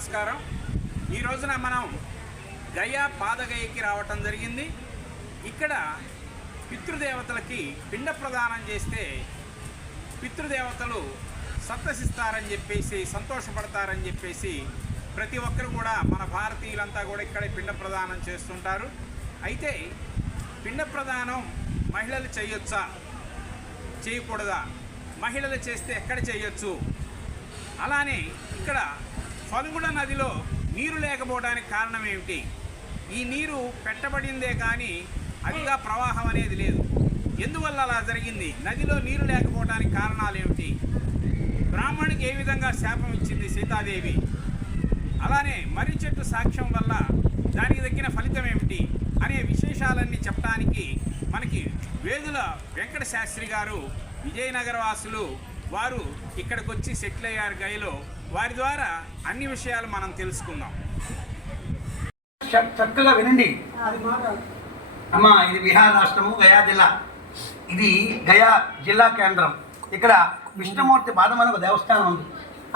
నమస్కారం. ఈ రోజున మనం గయా పాదగయకి రావటం జరిగింది. ఇక్కడ పితృదేవతలకి పిండ ప్రదానం చేస్తే పితృదేవతలు సంతసిస్తారని చెప్పేసి సంతోషపడతారని చెప్పేసి ప్రతి ఒక్కరు కూడా మన భారతీయులంతా కూడా ఇక్కడ పిండ ప్రదానం చేస్తుంటారు. అయితే పిండ ప్రదానం మహిళలు చేయొచ్చా? చేయకూడదా? మహిళలు చేస్తే ఎక్కడ చేయొచ్చు? అలానే ఇక్కడ ఫల్గుణ నదిలో నీరు లేకపోవడానికి కారణం ఏమిటి? ఈ నీరు పెట్టబడిందే కానీ అదిగా ప్రవాహం అనేది లేదు. ఎందువల్ల అలా జరిగింది? నదిలో నీరు లేకపోవడానికి కారణాలు ఏమిటి? బ్రాహ్మణుడికి ఏ విధంగా శాపం ఇచ్చింది సీతాదేవి? అలానే మర్రి చెట్టు సాక్ష్యం వల్ల దానికి దక్కిన ఫలితం ఏమిటి? అనే విశేషాలన్నీ చెప్పడానికి మనకి వేదుల వెంకట శాస్త్రి గారు విజయనగర వాసులు వారు ఇక్కడికి వచ్చి సెటిల్ అయ్యారు గైలో. వారి ద్వారా అన్ని విషయాలు మనం తెలుసుకుందాం. చక్కగా వినండి. అమ్మా ఇది బీహార్ రాష్ట్రము గయా జిల్లా. ఇది గయా జిల్లా కేంద్రం. ఇక్కడ విష్ణుమూర్తి పాదం అని ఒక దేవస్థానం ఉంది.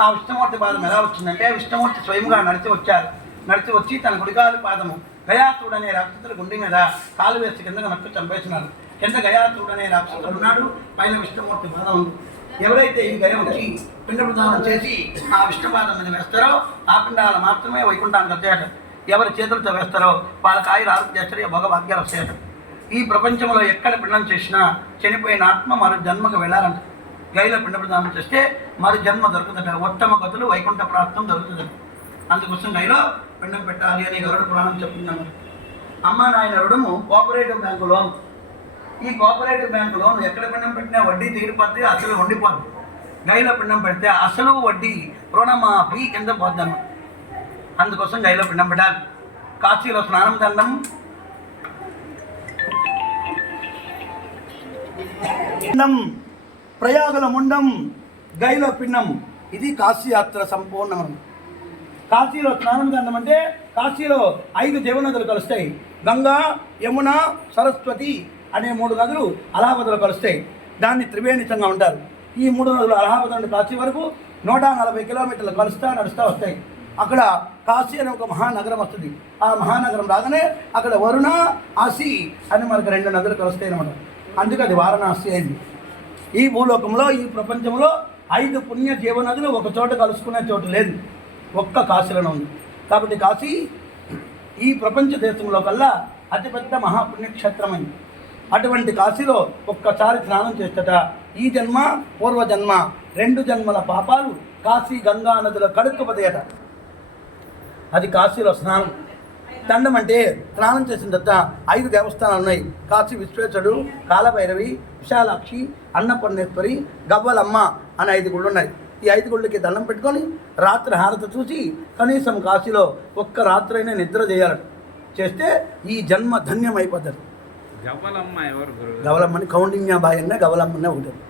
ఆ విష్ణుమూర్తి పాదం ఎలా వచ్చిందంటే విష్ణుమూర్తి స్వయంగా నడిచి వచ్చారు. నడిచి వచ్చి తన గుడిగాలు పాదము. గయాతుడు అనే రాక్షసుల గుండె మీద కాలు వేసి కిందగా నొప్పి చంపేసినారు కింద గయాతుడు అనే రాక్షసుడు ఉన్నాడు. పైన విష్ణుమూర్తి పాదం ఉంది. ఎవరైతే ఈ గయ వచ్చి పిండ ప్రదానం చేసి ఆ విష్ణుపాదం మీద వేస్తారో ఆ పిండాలు మాత్రమే వైకుంఠానికి వచ్చేట ఎవరి చేతులతో వేస్తారో వాళ్ళకి ఆయుర ఆరోగ్య చేస్తారు భోగభాగ్యాలు వస్తాయట. ఈ ప్రపంచంలో ఎక్కడ పిండం చేసినా చనిపోయిన ఆత్మ మరో జన్మకు వెళ్ళాలంట. గైలో పిండ ప్రదానం చేస్తే మరో జన్మ దొరుకుతుంట ఉత్తమ గతులు వైకుంఠ ప్రాప్తం దొరుకుతుందట. అందుకోసం గైలో పిండం పెట్టాలి అని గరుడు పురాణం చెప్పిందన్నమాట. అమ్మ నాయన రుణము కోఆపరేటివ్ బ్యాంకు లోన్ ఈ కోఆపరేటివ్ బ్యాంకులో లోన్ ఎక్కడ పిండం పెట్టినా వడ్డీ తీరిపోతే అసలు ఉండిపోద్ది. గైలో పిండం పెడితే అసలు వడ్డీ రుణమాఫీ కింద పోద్దన్నమాట అందుకోసం గైలో పిండం పెట్టాలి. కాశీలో స్నానం దండం. పిండం ప్రయాగల ముండం గైలో పిండం. ఇది కాశీ యాత్ర సంపూర్ణం కాశీలో స్నానం దండం అంటే కాశీలో ఐదు దేవనదులు కలుస్తాయి. గంగా యమున సరస్వతి అనే మూడు నదులు అలహాబాద్లో కలుస్తాయి. దాన్ని త్రివేణితంగా ఉంటారు ఈ మూడు నదులు అలహాబాద్ నుండి కాశీ వరకు నూట నలభై కిలోమీటర్లు కలుస్తా నడుస్తూ వస్తాయి. అక్కడ కాశీ అనే ఒక మహానగరం వస్తుంది. ఆ మహానగరం రాగానే అక్కడ వరుణ ఆసి అని మనకు రెండు నదులు కలుస్తాయి అనమాట అందుకే అది వారణాసి అయింది. ఈ భూలోకంలో ఈ ప్రపంచంలో ఐదు పుణ్య జీవనదులు ఒక చోట కలుసుకునే చోటు లేదు. ఒక్క కాశీలోనే ఉంది. కాబట్టి కాశీ ఈ ప్రపంచ దేశంలో కల్లా అతిపెద్ద మహాపుణ్యక్షేత్రమైంది. అటువంటి కాశీలో ఒక్కసారి స్నానం చేస్తట. ఈ జన్మ పూర్వజన్మ రెండు జన్మల పాపాలు కాశీ గంగా నదుల కడుక్కుపోతాయట. అది కాశీలో స్నానం. దండం అంటే స్నానం చేసిన తర్వాత ఐదు దేవస్థానాలు ఉన్నాయి. కాశీ విశ్వేశ్వరుడు కాలభైరవి విశాలాక్షి అన్నపూర్ణేశ్వరి గవ్వలమ్మ అనే ఐదు గుళ్ళు ఉన్నాయి. ఈ ఐదు గుళ్ళకి దండం పెట్టుకొని రాత్రి హారత చూసి కనీసం కాశీలో ఒక్క రాత్రైనా నిద్ర చేయాలట చేస్తే ఈ జన్మ ధన్యం అయిపోతుంది గవలమ్మని కౌండిన్యాబాయి అన్న గవలమ్మనే ఉంటుంది.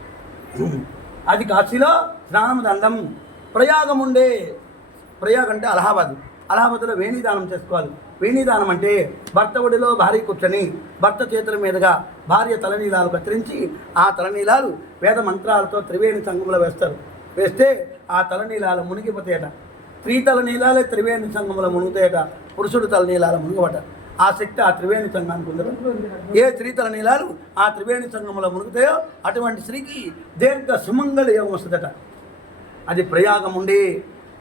అది కాశీలో స్నానం దండం ప్రయాగం ఉండే ప్రయాగం అంటే అలహాబాద్. అలహాబాద్లో వేణిదానం చేసుకోవాలి. వేణిదానం అంటే భర్త ఒడిలో భార్య కూర్చొని భర్త చేతుల మీదుగా భార్య తలనీలాలు కత్తిరించి ఆ తలనీలాలు వేద మంత్రాలతో త్రివేణి సంఘంలో వేస్తారు. వేస్తే ఆ తలనీలాలు మునిగిపోతాయట. స్త్రీ తలనీలాలే త్రివేణి సంఘంలో మునుగుతాయట. పురుషుడు తలనీలాలు మునుగబట ఆ శక్తి ఆ త్రివేణి సంఘానికి ఉంది? ఏ శ్రీతల నీలాలు ఆ త్రివేణి సంఘంలో మునుగుతాయో అటువంటి స్త్రీకి దీర్ఘ సుమంగళ యోగం వస్తుందట. అది ప్రయాగం ఉండి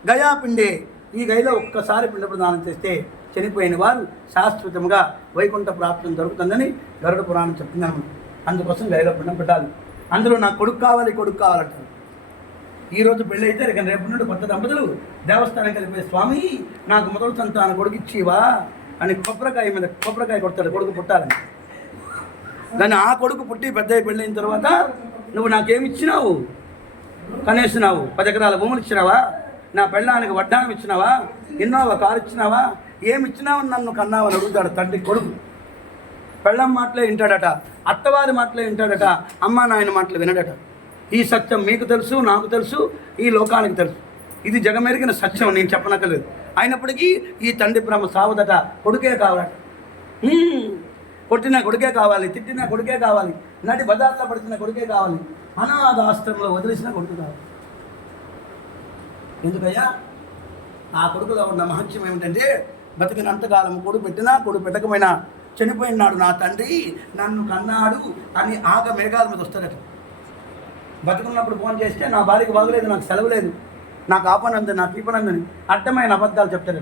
గయాపిండే. ఈ గయలో ఒక్కసారి పిండ ప్రదానం చేస్తే చనిపోయిన వారు శాశ్వతంగా వైకుంఠ ప్రాప్తం దొరుకుతుందని గరుడ పురాణం చెప్తున్నాను అందుకోసం గయలో పిండం పెట్టాలి. అందులో నాకు కొడుకు కావాలి కొడుకు కావాలంటారు ఈరోజు పెళ్ళి అయితే రేపు రేపు నుండి కొత్త దంపతులు దేవస్థానం కలిపే స్వామి నాకు మొదటి సంతానం కొడుకు ఇచ్చివా? అని కొబ్బరికాయ మీద కొబ్బరికాయ కొడతాడు కొడుకు పుట్టాలని. దాన్ని ఆ కొడుకు పుట్టి పెద్ద పెళ్ళైన తర్వాత నువ్వు నాకేమి ఇచ్చినావు? కనేసినావు. పది ఎకరాల భూములు ఇచ్చినావా? నా పెళ్ళానికి వడ్డానం ఇచ్చినావా? ఇన్నోవా కారు ఇచ్చినావా? ఏమి ఇచ్చినావు నన్ను కన్నావని అడుగుతాడు తండ్రి కొడుకు. పెళ్ళం మాటలే వింటాడట అత్తవారి మాటలే వింటాడట అమ్మ నాయన మాటలు వినడట. ఈ సత్యం మీకు తెలుసు నాకు తెలుసు ఈ లోకానికి తెలుసు. ఇది జగమెరిగిన సత్యం నేను చెప్పనక్కర్లేదు. అయినప్పటికీ ఈ తండ్రి బ్రహ్మ సావదట కొడుకే కావాలట. కొట్టిన కొడుకే కావాలి తిట్టిన కొడుకే కావాలి నడి బజార్లో పడుతున్న కొడుకే కావాలి అనాథ ఆశ్రమంలో వదిలేసిన కొడుకు కావాలి. ఎందుకయ్యా? ఆ కొడుకులో ఉన్న మహత్యం ఏమిటంటే బతికినంతకాలం కొడు పెట్టినా కొడు పెట్టకపోయినా చనిపోయినాడు నా తండ్రి నన్ను కన్నాడు అని ఆగ మేఘాల మీద వస్తారట బతుకున్నప్పుడు ఫోన్ చేస్తే నా భార్యకి బాగలేదు నాకు సెలవు లేదు. నాకు ఆపనందని నాకు ఇవ్వనందని అడ్డమైన అబద్ధాలు చెప్తారు.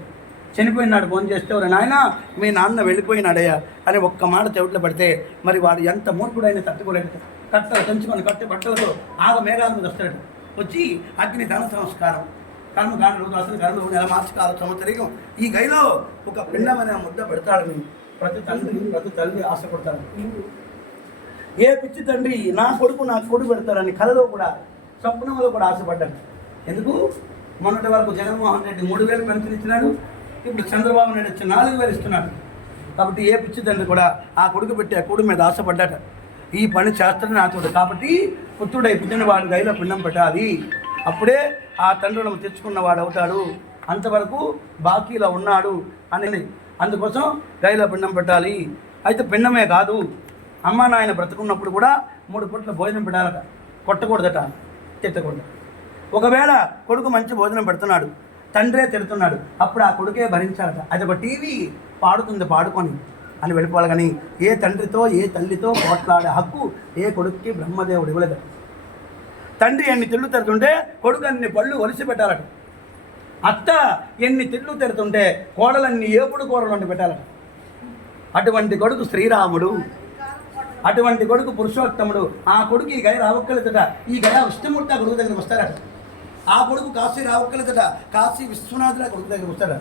చనిపోయినాడు ఫోన్ చేస్తే నాయన మీ నాన్న వెళ్ళిపోయినాడయ్యా అని ఒక్క మాట చెవిట్లో పడితే మరి వాడు ఎంత మూర్ఖుడైనా తట్టుకోలేడు. కట్టలు తెంచుకొని కట్టే బట్టలతో ఆగ మేఘాల మీద వస్తాడు. వచ్చి అగ్ని ధన సంస్కారం. కర్మకాండలు అసలు కర్మలు నెల మార్చకాల సంవత్సరం ఈ గైలో ఒక పిండమైన ముద్ద పెడతాడు ప్రతి తండ్రి ప్రతి తల్లి ఆశపడతాడు. ఏ పిచ్చి తండ్రి నా కొడుకు నా కొడుకు పెడతారని కలలో కూడా స్వప్నంలో కూడా ఆశపడ్డాడు. ఎందుకు? మొన్నటి వరకు జగన్మోహన్ రెడ్డి మూడు వేలు పెన్షన్ ఇచ్చినాడు ఇప్పుడు చంద్రబాబు నాయుడు వచ్చి నాలుగు వేలు ఇస్తున్నాడు. కాబట్టి ఏ పిచ్చి తండ్రి కూడా ఆ కొడుకు పెట్టి ఆ కొడుకు మీద ఆశపడ్డాట. ఈ పని చేస్తాడని నాతోడు కాబట్టి పుత్రుడై పుట్టిన వాడు గైలో పిండం పెట్టాలి. అప్పుడే ఆ తండ్రులను తెచ్చుకున్నవాడు అవుతాడు. అంతవరకు బాకీలో ఉన్నాడు అని అందుకోసం గైలో పిండం పెట్టాలి. అయితే పిండమే కాదు. అమ్మ నాయన బ్రతుకున్నప్పుడు కూడా మూడు పూట్ల భోజనం పెట్టాలట. కొట్టకూడదట. తిట్టకూడదు. ఒకవేళ కొడుకు మంచి భోజనం పెడుతున్నాడు తండ్రే తిడుతున్నాడు అప్పుడు ఆ కొడుకే భరించాలట. అది ఒక టీవీ పాడుతుంది పాడుకొని. అని వెళ్ళిపోవాలి కానీ ఏ తండ్రితో ఏ తల్లితో పోట్లాడే హక్కు ఏ కొడుక్కి బ్రహ్మదేవుడు ఇవ్వలేదు. తండ్రి ఎన్ని తిళ్ళు తెరుతుంటే కొడుకు అన్ని పళ్ళు ఒలిసి పెట్టాలట. అత్త ఎన్ని తిళ్ళు తెరుతుంటే కోడలన్నీ ఏపుడు కూరలు వండి పెట్టాలట. అటువంటి కొడుకు శ్రీరాముడు అటువంటి కొడుకు పురుషోత్తముడు ఆ కొడుకు ఈ గయ రావక్కలతట ఈ గయ విష్ణుమూర్తి ఆ కొడుకు దగ్గర వస్తారట. ఆ కొడుకు కాశీ రావక్కలేదట కాశీ విశ్వనాథుడు కొడుకు దగ్గర వస్తాడు.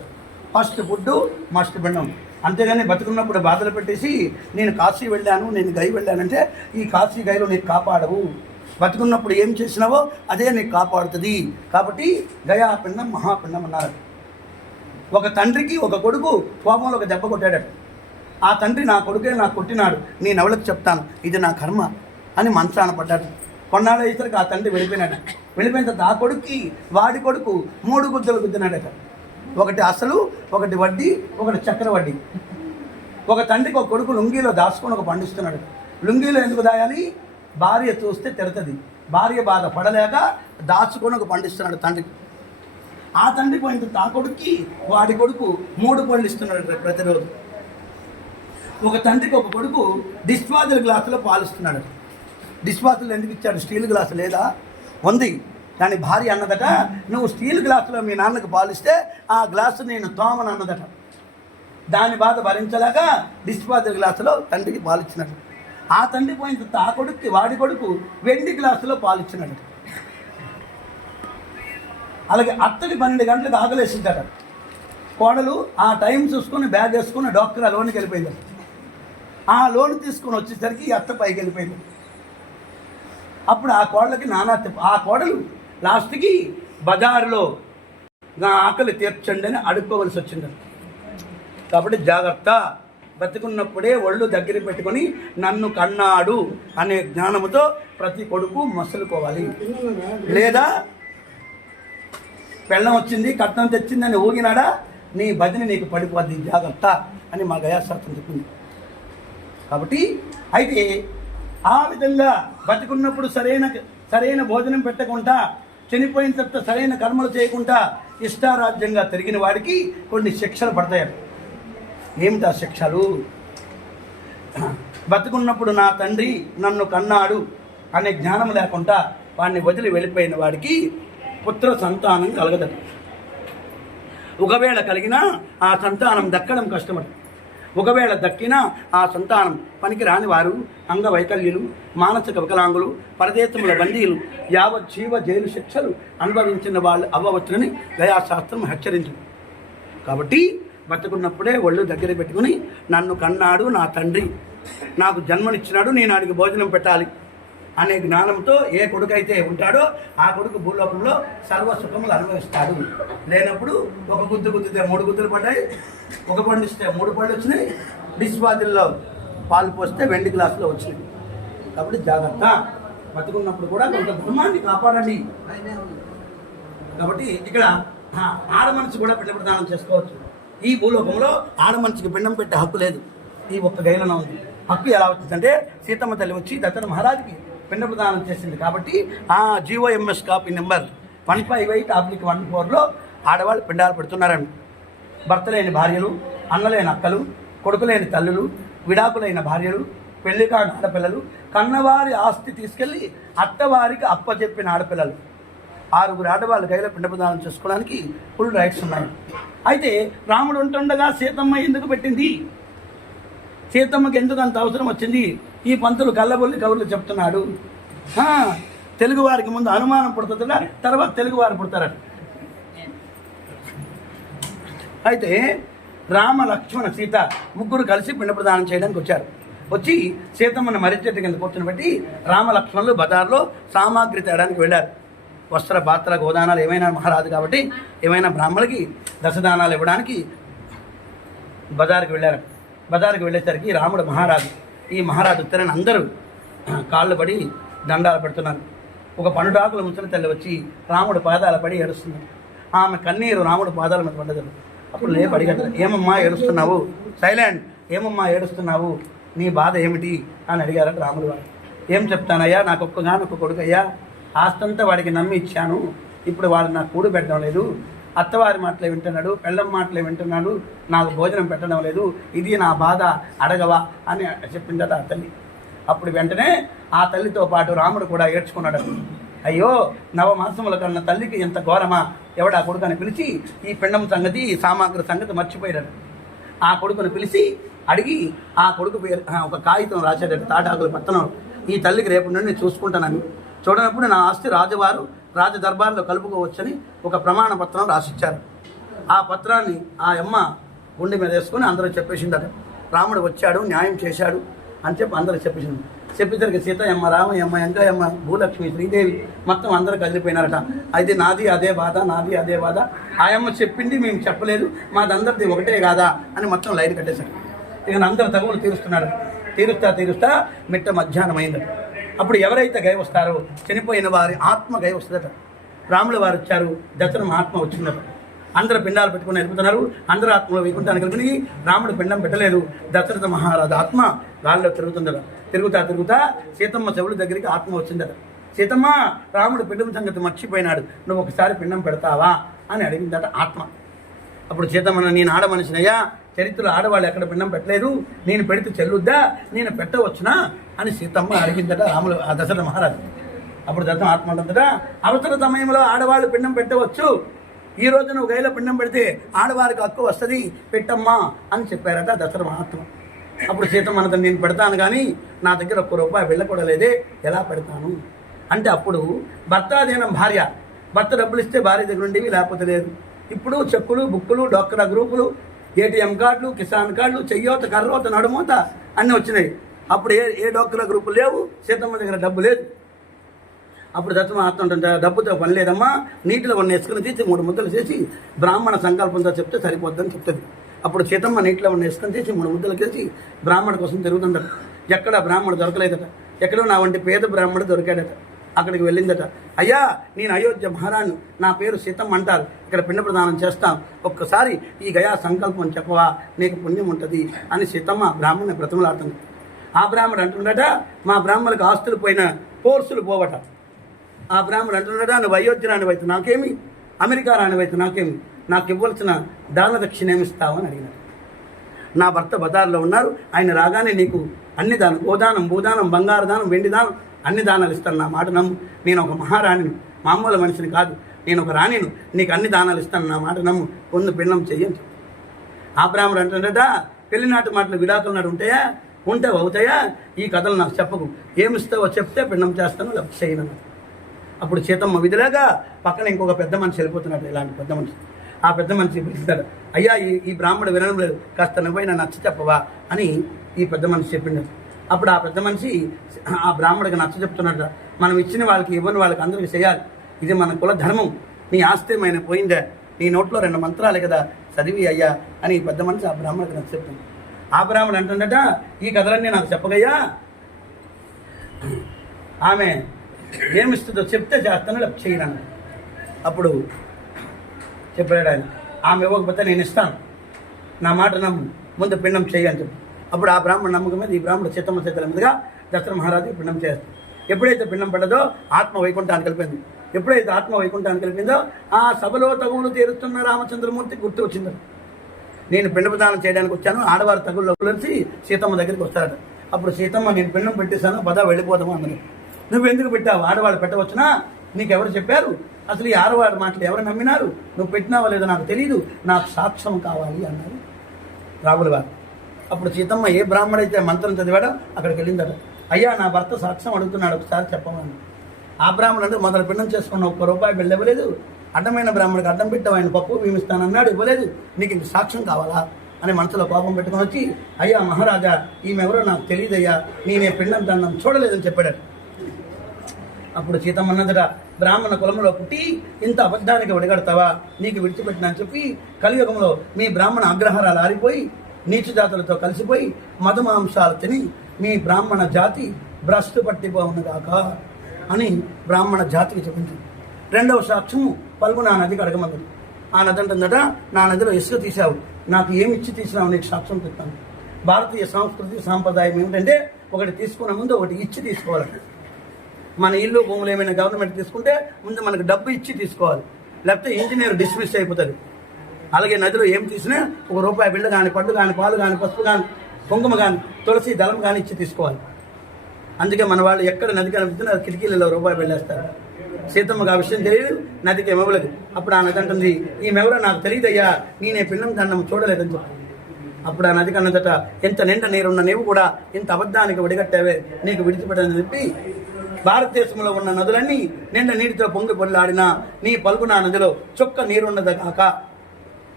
ఫస్ట్ ఫుడ్ మస్ట్ పిండం. అంతేగాని బతుకున్నప్పుడు బాధలు పెట్టేసి నేను కాశీ వెళ్ళాను నేను గై వెళ్ళానంటే ఈ కాశీ గైలో నీకు కాపాడవు. బతుకున్నప్పుడు ఏం చేసినావో అదే నీకు కాపాడుతుంది. కాబట్టి గయా పిండం మహాపిండం అన్నారు. ఒక తండ్రికి ఒక కొడుకు కోపంలో ఒక దెబ్బ కొట్టాడట. ఆ తండ్రి నా కొడుకే నాకు కొట్టినాడు. నేను ఎవరికి చెప్తాను? ఇది నా కర్మ అని మంచాన పడ్డాడు. కొన్నాళ్ళు అయ్యేసరికి ఆ తండ్రి వెళ్ళిపోయినాడు. వెళ్ళిపోయిన తర్వాత ఆ కొడుక్కి వాడి కొడుకు మూడు గుద్దలు గుద్దినాడట. ఒకటి అసలు ఒకటి వడ్డీ ఒకటి చక్ర వడ్డీ ఒక తండ్రికి ఒక కొడుకు లుంగీలో దాచుకొని ఒక పండిస్తున్నాడు లుంగీలో ఎందుకు దాయాలి? భార్య చూస్తే తిడతది భార్య బాధ పడలేక దాచుకొని ఒక పండిస్తున్నాడు తండ్రికి. ఆ తండ్రి పోయిన తా ఆ కొడుక్కి వాడి కొడుకు మూడు పళ్ళు ఇస్తున్నాడు ప్రతిరోజు. ఒక తండ్రికి ఒక కొడుకు డిస్పాజల్ గ్లాసులో పాలిస్తున్నాడు డిస్పాజల్ ఎందుకు ఇచ్చాడు? స్టీల్ గ్లాసు లేదా? ఉంది. దాని భార్య అన్నదట నువ్వు స్టీల్ గ్లాసులో మీ నాన్నకు పాలిస్తే ఆ గ్లాసు నేను తోమను అన్నదట. దాని బాధ భరించలేక డిస్పాజల్ గ్లాసులో తండ్రికి పాలిచ్చినట్టు. ఆ తండ్రి పోయిన తర్వాత ఆ కొడుక్కి వాడి కొడుకు వెండి గ్లాసులో పాలిచ్చినట్టు. అలాగే అత్తడి పన్నెండు గంటలకు ఆకలేసిందట. కోడలు ఆ టైం చూసుకొని బ్యాగ్ వేసుకుని డాక్టర్ ఆ లోన్కి వెళ్ళిపోయింది ఆ లోన్ తీసుకొని వచ్చేసరికి అత్త పైకి వెళ్ళిపోయింది. అప్పుడు ఆ కోడలకి నానా ఆ కోడలు లాస్ట్కి బజారులో నా ఆకలి తీర్చండి అని అడుక్కోవలసి వచ్చింది. కాబట్టి జాగ్రత్త. బతికున్నప్పుడే ఒళ్ళు దగ్గర పెట్టుకొని నన్ను కన్నాడు అనే జ్ఞానముతో ప్రతి కొడుకు మసలుకోవాలి. లేదా పెళ్ళం వచ్చింది కట్నం తెచ్చిందని ఊగినాడా? నీ భజన నీకు పడిపోద్ది జాగ్రత్త అని మా గయాశాస్త్రం చెప్పింది. కాబట్టి అయితే ఆ విధంగా బతికున్నప్పుడు సరైన సరైన భోజనం పెట్టకుండా చనిపోయిన తర్వాత సరైన కర్మలు చేయకుండా ఇష్టారాజ్యంగా తిరిగిన వాడికి కొన్ని శిక్షలు పడతాయట ఆ శిక్షలు? బతుకున్నప్పుడు నా తండ్రి నన్ను కన్నాడు అనే జ్ఞానం లేకుండా వాడిని వదిలి వెళ్ళిపోయిన వాడికి పుత్ర సంతానం కలగదట ఒకవేళ కలిగినా ఆ సంతానం దక్కడం కష్టమట. ఒకవేళ దక్కినా ఆ సంతానం పనికిరాని వారు అంగవైకల్యులు మానసిక వికలాంగులు పరదేశముల బందీలు యావత్ జీవ జైలు శిక్షలు అనుభవించిన వాళ్ళు అవ్వవచ్చునని దయాశాస్త్రం హెచ్చరించింది. కాబట్టి బతుకున్నప్పుడే ఒళ్ళు దగ్గర పెట్టుకుని నన్ను కన్నాడు నా తండ్రి. నాకు జన్మనిచ్చినాడు నేను ఆడికి భోజనం పెట్టాలి. అనే జ్ఞానంతో ఏ కొడుకైతే ఉంటాడో ఆ కొడుకు భూలోకంలో సర్వ సుఖములు అనుభవిస్తాడు. లేనప్పుడు ఒక గుద్దు గుద్దితే మూడు గుద్దులు పడ్డాయి ఒక పండు ఇస్తే మూడు పళ్ళు వచ్చినాయి డిస్పాజిల్లో పాలు పోస్తే వెండి గ్లాసులో వచ్చినాయి. కాబట్టి జాగ్రత్త. బతుకున్నప్పుడు కూడా కొంత ధర్మాన్ని కాపాడండి. కాబట్టి ఇక్కడ ఆడమనిషి ఆడ మనిషి కూడా పిండ ప్రదానం చేసుకోవచ్చు. ఈ భూలోకంలో ఆడ మనిషికి పిండం పెట్టే హక్కు లేదు. ఈ ఒక్క గైలన ఉంది. హక్కు ఎలా వచ్చిందంటే సీతమ్మ తల్లి వచ్చి దత్తన మహారాజుకి పిండ ప్రదానం చేసింది కాబట్టి ఆ GOMS copy number one five eight oblique one ఫోర్లో ఆడవాళ్ళు పిండాలు పెడుతున్నారని. భర్త లేని భార్యలు అన్నలేని అక్కలు కొడుకులేని తల్లులు విడాకులైన భార్యలు పెళ్ళి కాని ఆడపిల్లలు కన్నవారి ఆస్తి తీసుకెళ్ళి అత్తవారికి అప్పచెప్పిన ఆడపిల్లలు. ఆరుగురు ఆడవాళ్ళు గైల పిండప్రదానం చేసుకోవడానికి ఫుల్ రైట్స్ ఉన్నాయి. అయితే రాముడు ఉంటుండగా సీతమ్మ ఎందుకు పెట్టింది? సీతమ్మకి ఎందుకు అంత అవసరం వచ్చింది? ఈ పంతులు కళ్ళబొల్లి కబుర్లు చెప్తున్నాడు. తెలుగువారికి తెలుగు వారికి ముందు అనుమానం పుడుతుందా తర్వాత తెలుగు వారు పుడతారట. అయితే రామ లక్ష్మణ సీత ముగ్గురు కలిసి పిండ ప్రదానం చేయడానికి వచ్చారు. వచ్చి సీతమ్మను మరిచెట్టు కింద కూర్చొని రామ లక్ష్మణులు బజార్లో సామాగ్రి తేడానికి వెళ్ళారు. వస్త్ర పాత్ర గోదానాలు ఏమైనా మహారాజు కాబట్టి ఏమైనా బ్రాహ్మణులకి దశదానాలు ఇవ్వడానికి బజార్కి వెళ్ళారు. బజార్కి వెళ్ళేసరికి రాముడు మహారాజు ఈ మహారాజు ఉత్తరాన్ని అందరూ కాళ్ళు పడి దండాలు పెడుతున్నారు. ఒక పండుడాకుల ముసలి తల్లి వచ్చి రాముడు పాదాల పడి ఏడుస్తున్నారు. ఆమె కన్నీరు రాముడు పాదాల మీద పడ్డదు. అప్పుడు లేపు అడిగారు ఏమమ్మా ఏడుస్తున్నావు? సైలెంట్. ఏమమ్మా ఏడుస్తున్నావు? నీ బాధ ఏమిటి? అని అడిగారట రాముడు వారు. ఏం చెప్తానయ్యా? నాకు ఒక్కగానొక్క కొడుకయ్యా. ఆస్తంతా వాడికి నమ్మి ఇచ్చాను. ఇప్పుడు వాడు నాకు కూడు పెట్టడం లేదు. అత్తవారి మాటలే వింటున్నాడు పెళ్ళం మాటలే వింటున్నాడు నాకు భోజనం పెట్టడం లేదు ఇది నా బాధ అడగవా అని చెప్పిందట ఆ తల్లి. అప్పుడు వెంటనే ఆ తల్లితో పాటు రాముడు కూడా ఏడ్చుకున్నాడు. అయ్యో నవమాసముల కన్నా తల్లికి ఎంత ఘోరమా? ఎవడా కొడుకని పిలిచి ఈ పిండం సంగతి సామాగ్రి సంగతి మర్చిపోయాడు ఆ కొడుకును పిలిచి అడిగి ఆ కొడుకు పేరు ఒక కాగితం రాశాడు తాటాకుల పత్తనం ఈ తల్లికి రేపు నుండి చూసుకుంటానని. చూడనప్పుడు నా ఆస్తి రాజువారు రాజ దర్బార్లో కలుపుకోవచ్చని ఒక ప్రమాణ పత్రం రాసిచ్చారు. ఆ పత్రాన్ని ఆ అమ్మ గుండె మీద వేసుకొని అందరూ చెప్పేసిందట. రాముడు వచ్చాడు న్యాయం చేశాడు అని చెప్పి అందరూ చెప్పేసింది. చెప్పేసరికి సీతయ్యమ్మ రామయ్యమ్మ వెంకయ్యమ్మ భూలక్ష్మి శ్రీదేవి మొత్తం అందరూ కదిలిపోయినారట. అయితే నాది అదే బాధ నాది అదే బాధ. ఆయమ్మ చెప్పింది మేము చెప్పలేదు మాదందరిది ఒకటే కాదా అని మొత్తం లైన్ కట్టేశారు. ఇక అందరూ తగులు తీరుస్తున్నాడు తీరుస్తా తీరుస్తా మిట్ట మధ్యాహ్నం అయిందట అప్పుడు ఎవరైతే గై వస్తారో చనిపోయిన వారి ఆత్మ గై వస్తుందట. రాముల వారు వచ్చారు దశరం ఆత్మ వచ్చిందట. అందరూ పిండాలు పెట్టుకుని ఎదుగుతున్నారు అందరు ఆత్మలో వైకుంఠాన్ని కలిపి రాముడు పిండం పెట్టలేదు. దశరథ మహారాజు ఆత్మ గాల్లో తిరుగుతుందట. తిరుగుతా తిరుగుతా సీతమ్మ చెవుల దగ్గరికి ఆత్మ వచ్చిందట. సీతమ్మ రాముడు పిండం సంగతి మర్చిపోయినాడు. నువ్వు ఒకసారి పిండం పెడతావా అని అడిగిందట ఆత్మ. అప్పుడు సీతమ్మ నేను ఆడ మనిషినయ్యా చరిత్రలో ఆడవాళ్ళు ఎక్కడ పిండం పెట్టలేదు. నేను పెడితే చెల్లుద్దా? నేను పెట్టవచ్చునా? అని సీతమ్మ అడిగిందట రాములు ఆ దశరథ మహారాజు. అప్పుడు దశం ఆత్మ ఉంటుందట అవసర సమయంలో ఆడవాళ్ళు పిండం పెట్టవచ్చు. ఈ రోజు నువ్వు గైలో పిండం పెడితే ఆడవారికి హక్కు వస్తుంది. పెట్టమ్మా అని చెప్పారట దశరథ మహాత్మ అప్పుడు సీతమ్మ అన్నది నేను పెడతాను కానీ నా దగ్గర ఒక్క రూపాయి వెళ్ళకూడలేదే ఎలా పెడతాను? అంటే అప్పుడు భర్త అధీనం భార్య. భర్త డబ్బులు ఇస్తే భార్య దగ్గర ఉండేవి లేకపోతే లేదు. ఇప్పుడు చెక్కులు బుక్కులు డాక్టర్ గ్రూపులు ఏటీఎం కార్డులు కిసాన్ కార్డులు చెయ్యోత కర్రోత నడుమోత అన్నీ వచ్చినాయి. అప్పుడు ఏ ఏ డొక్కర గ్రూపులు లేవు సీతమ్మ దగ్గర డబ్బు లేదు. అప్పుడు దత్తమ ఆత్మ డబ్బుతో పని లేదమ్మా నీటిలో కొన్ని ఇసుకను తీసి మూడు ముద్దలు చేసి బ్రాహ్మణ సంకల్పంతో చెప్తే సరిపోద్దని చెప్తుంది. అప్పుడు సీతమ్మ నీటిలో ఉన్న ఇసుకను తీసి మూడు ముద్దలు చేసి బ్రాహ్మణ కోసం తిరుగుతుండట ఎక్కడ బ్రాహ్మణుడు దొరకలేదట. ఎక్కడో నా వంటి పేద బ్రాహ్మణుడు దొరికాడట. అక్కడికి వెళ్ళిందట. అయ్యా నేను అయోధ్య మహారాణి నా పేరు సీతమ్మ అంటారు. ఇక్కడ పిండ ప్రదానం చేస్తాం. ఒక్కసారి ఈ గయా సంకల్పం చెప్పవా? నీకు పుణ్యం ఉంటుంది అని సీతమ్మ బ్రాహ్మణ్ణి బ్రతమలాడుతుంది. ఆ బ్రాహ్మణుడు అంటున్నాడట మా బ్రాహ్మణులకు ఆస్తులు పోయిన కోర్సులు పోవట. ఆ బ్రాహ్మణుడు అంటున్నాడా నువ్వు అయోధ్య రానివైతే నాకేమి? అమెరికా రానివైతే నాకేమి? నాకు ఇవ్వాల్సిన దాన దక్షిణ ఏమిస్తావు అని అడిగినాడు నా భర్త బజార్లో ఉన్నారు. ఆయన రాగానే నీకు అన్ని దానం గోదానం భూదానం బంగారు దానం వెండి దానం అన్ని దానాలు ఇస్తాను. నా మాట నమ్ము. నేను ఒక మహారాణిని మామూలు మనిషిని కాదు. నేను ఒక రాణిను. నీకు అన్ని దానాలు ఇస్తాను. నా మాట నమ్ము. కొందు పిండం చెయ్యని చెప్పు. ఆ బ్రాహ్మణుడు అంటున్నట పెళ్ళినాటి మాటలు విడాకులు నాడు ఉంటాయా? ఉంటే అవుతాయా? ఈ కథలు నాకు చెప్పకు. ఏమిస్తావో చెప్తే పిండం చేస్తాను లేకపోతే చేయను అప్పుడు సీతమ్మ విధిలాగా పక్కన ఇంకొక పెద్ద మనిషి వెళ్ళిపోతున్నాడు. ఇలాంటి పెద్ద మనిషి. ఆ పెద్ద మనిషి పిలుస్తాడు అయ్యా ఈ ఈ బ్రాహ్మణుడు వినడం లేదు. కాస్త నువ్వైనా నచ్చ చెప్పవా? అని ఈ పెద్ద మనిషి చెప్పిండు. అప్పుడు ఆ పెద్ద మనిషి ఆ బ్రాహ్మడికి నచ్చ చెప్తున్నాడు మనం ఇచ్చిన వాళ్ళకి ఇవ్వని వాళ్ళకి అందరికీ చేయాలి. ఇది మన కుల ధర్మం. నీ ఆస్తి మైన పోయిందే. నీ నోట్లో రెండు మంత్రాలు కదా చదివి అయ్యా అని పెద్ద మనిషి ఆ బ్రాహ్మడికి నచ్చ చెప్తుంది. ఆ బ్రాహ్మడు అంటుండట ఈ కథలన్నీ నాకు చెప్పగయ్యా ఆమె ఏమిస్తుందో చెప్తే చేస్తాను లేకపోతే చేయను అప్పుడు చెప్పాడు ఆయన ఆమె ఇవ్వకపోతే నేను ఇస్తాను. నా మాట నమ్ము. ముందు పిండం చేయని చెప్పి. అప్పుడు ఆ బ్రాహ్మణ నమ్మకం మీద ఈ బ్రాహ్మణ చిత్తమ్మ చేతుల మీదుగా దసరా మహారాజు పిండం చేస్తారు ఎప్పుడైతే పిండం పడ్డదో ఆత్మ వైకుంఠాన్ని కలిపింది. ఎప్పుడైతే ఆత్మ వైకుంఠాన్ని కలిపిందో ఆ సభలో తగులు తీరుస్తున్న రామచంద్రమూర్తి గుర్తు వచ్చింది. నేను పిండపదానం చేయడానికి వచ్చాను. ఆడవారు తగుల్లో కలిసి సీతమ్మ దగ్గరికి వస్తాడు అప్పుడు సీతమ్మ నేను పిండం పెట్టేశాను. పదా వెళ్ళిపోదాము అన్నది. నువ్వు ఎందుకు పెట్టావు? ఆడవాళ్ళు పెట్టవచ్చునా? నీకెవరు చెప్పారు? అసలు ఈ ఆడవాడి మాటలు ఎవరు నమ్మినారు? నువ్వు పెట్టినావో లేదో నాకు తెలియదు నాకు సాక్ష్యం కావాలి అన్నారు రాముల వారు అప్పుడు సీతమ్మ ఏ బ్రాహ్మడైతే మంత్రం చదివాడో అక్కడికి వెళ్ళిందట అయ్యా నా భర్త సాక్ష్యం అడుగుతున్నాడు ఒకసారి చెప్పమని. ఆ బ్రాహ్మణుడు మొదలు పిండం చేసుకున్న ఒక్క రూపాయి బిల్లు ఇవ్వలేదు. అడ్డమైన బ్రాహ్మణుడికి అడ్డం పెట్టావు ఆయన పప్పు భీమిస్తానన్నాడు ఇవ్వలేదు. నీకు ఇంక సాక్ష్యం కావాలా? అని మనసులో కోపం పెట్టుకొని వచ్చి అయ్యా మహారాజా ఈమెవరో నాకు తెలియదయ్యా. నేనే పిండం దండం చూడలేదని చెప్పాడట. అప్పుడు సీతమ్మన్నదట బ్రాహ్మణ కులంలో పుట్టి ఇంత అబద్ధానికి ఒడిగడతావా? నీకు విడిచిపెట్టినా అని చెప్పి కలియుగంలో మీ బ్రాహ్మణ అగ్రహారాలు ఆరిపోయి నీచు జాతులతో కలిసిపోయి మధుమాంసాలు తిని మీ బ్రాహ్మణ జాతి భ్రష్టు పట్టిపోవునుగాక అని బ్రాహ్మణ జాతికి చెప్పింది. రెండవ సాక్ష్యము పల్గొన నదికి అడగమంది. ఆ నది అంటుందట నా నదిలో ఇసుక తీసావు నాకు ఏమి ఇచ్చి తీసినావు? నీకు సాక్ష్యం చెప్తాను. భారతీయ సంస్కృతి సాంప్రదాయం ఏమిటంటే ఒకటి తీసుకున్న ముందు ఒకటి ఇచ్చి తీసుకోవాలంట. మన ఇల్లు భూములు ఏమైనా గవర్నమెంట్ తీసుకుంటే ముందు మనకు డబ్బు ఇచ్చి తీసుకోవాలి. లేకపోతే ఇంజనీర్ డిస్మిస్ అయిపోతుంది అలాగే నదిలో ఏం తీసినా ఒక రూపాయి బిళ్ళ కానీ పండు కానీ పాలు కానీ పసుపు కానీ కుంకుమ కానీ తులసి దళం కానీ ఇచ్చి తీసుకోవాలి. అందుకే మన వాళ్ళు ఎక్కడ నది కనిపిస్తున్నా కిటికీలలో రూపాయి వెళ్ళేస్తారు సీతమ్మకు ఆ విషయం తెలియదు నదికి ఇవ్వలేదు అప్పుడు ఆ నది అంటుంది ఈమెవరో నాకు తెలియదయ్యా నేనే పిండం దండం చూడలేదని చెప్పి. అప్పుడు ఆ నది కన్నదట ఎంత నిండా నీరున్న నీవు కూడా ఇంత అబద్ధానికి ఒడిగట్టావే నీకు విడిచిపెట్టని చెప్పి భారతదేశంలో ఉన్న నదులన్నీ నిండా నీటితో పొంగి పొల్లాడినా నీ పలుకున నదిలో చుక్క నీరున్నది కాక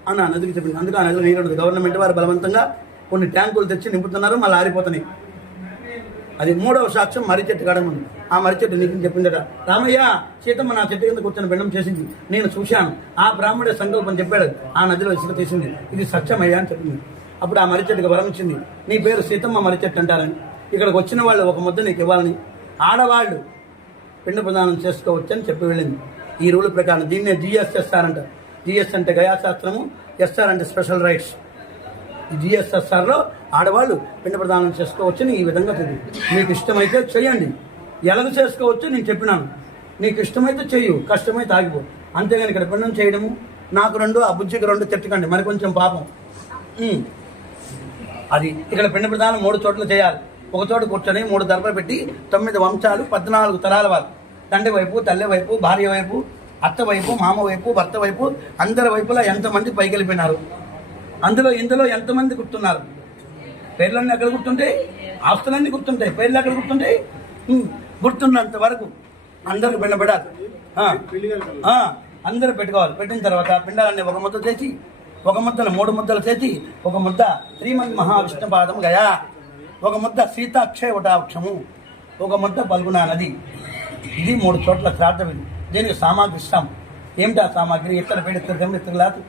అని ఆ నదికి చెప్పింది. అందుకే ఆ నదిలో నీరున్నది గవర్నమెంట్ వారు బలవంతంగా కొన్ని ట్యాంకులు తెచ్చి నింపుతున్నారు. మళ్ళీ ఆరిపోతున్నాయి. అది మూడవ సాక్ష్యం మర్రి చెట్టు కాడ ఉంది. ఆ మర్రి చెట్టు నీకు చెప్పిందట రామయ్య సీతమ్మ నా చెట్టు కింద కూర్చొని పిండం చేసింది. నేను చూశాను. ఆ బ్రాహ్మణుడే సంకల్పం చెప్పాడు. ఆ నదిలో ఇసుక తీసింది. ఇది సత్యమయ్యా అని చెప్పింది. అప్పుడు ఆ మర్రి చెట్టుకు వరం ఇచ్చింది. నీ పేరు సీతమ్మ మర్రి చెట్టు అంటారని. ఇక్కడికి వచ్చిన వాళ్ళు ఒక ముద్ద నీకు ఇవ్వాలని. ఆడవాళ్ళు పిండ ప్రదానం చేసుకోవచ్చని చెప్పి వెళ్ళింది. ఈ రూల్ ప్రకారం దీన్నే జిఎస్ఎస్ఆర్ అంటారు. జిఎస్ అంటే గయాశాస్త్రము ఎస్ఆర్ అంటే స్పెషల్ రైట్స్. జిఎస్ఎస్ఆర్లో ఆడవాళ్ళు పిండ ప్రదానం చేసుకోవచ్చని ఈ విధంగా తెలియదు. మీకు ఇష్టమైతే చేయండి ఎలాగ చేసుకోవచ్చు నేను చెప్పినాను. నీకు ఇష్టమైతే చెయ్యు కష్టమైతే ఆగిపో. అంతేగాని ఇక్కడ పిండం చేయడము నాకు రెండు ఆ బుజ్జికి రెండు తిట్టకండి. మరి కొంచెం పాపం. అది ఇక్కడ పిండ ప్రదానం మూడు చోట్ల చేయాలి. ఒక చోట కూర్చొని మూడు దర్భలు పెట్టి తొమ్మిది వంశాలు పద్నాలుగు తరాల వారు. తండ్రి వైపు తల్లి వైపు భార్య వైపు అత్త వైపు మామ వైపు భర్త వైపు అందరి వైపులా ఎంతమంది పైకి వెళ్ళిపోయినారు అందులో ఇందులో ఎంతమంది గుర్తున్నారు? పేర్లన్నీ ఎక్కడ గుర్తుంటాయి ఆస్తులన్నీ గుర్తుంటాయి పేర్లు ఎక్కడ గుర్తుంటాయి? గుర్తున్నంత వరకు అందరికి పిండ పెడాలి అందరూ పెట్టుకోవాలి. పెట్టిన తర్వాత పిండాలన్నీ ఒక ముద్ద చేసి ఒక ముద్దలు మూడు ముద్దలు చేసి ఒక ముద్ద శ్రీమద్ మహావిష్ణు పాదం గయా. ఒక ముద్ద సీతాక్షయ వటాక్షము ఒక ముద్ద పల్గుణ నది. ఇది మూడు చోట్ల శ్రాద్ధం దీనికి సామాగ్రి ఇస్తాం ఏమిటి ఆ సామాగ్రి? ఎక్కడ పెడితే ఎక్కడ లేదు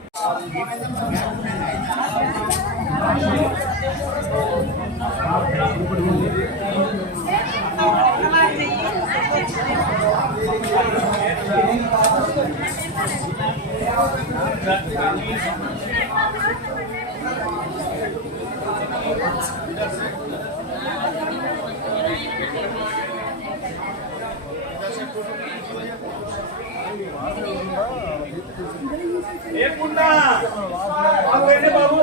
లేకుండా బాబు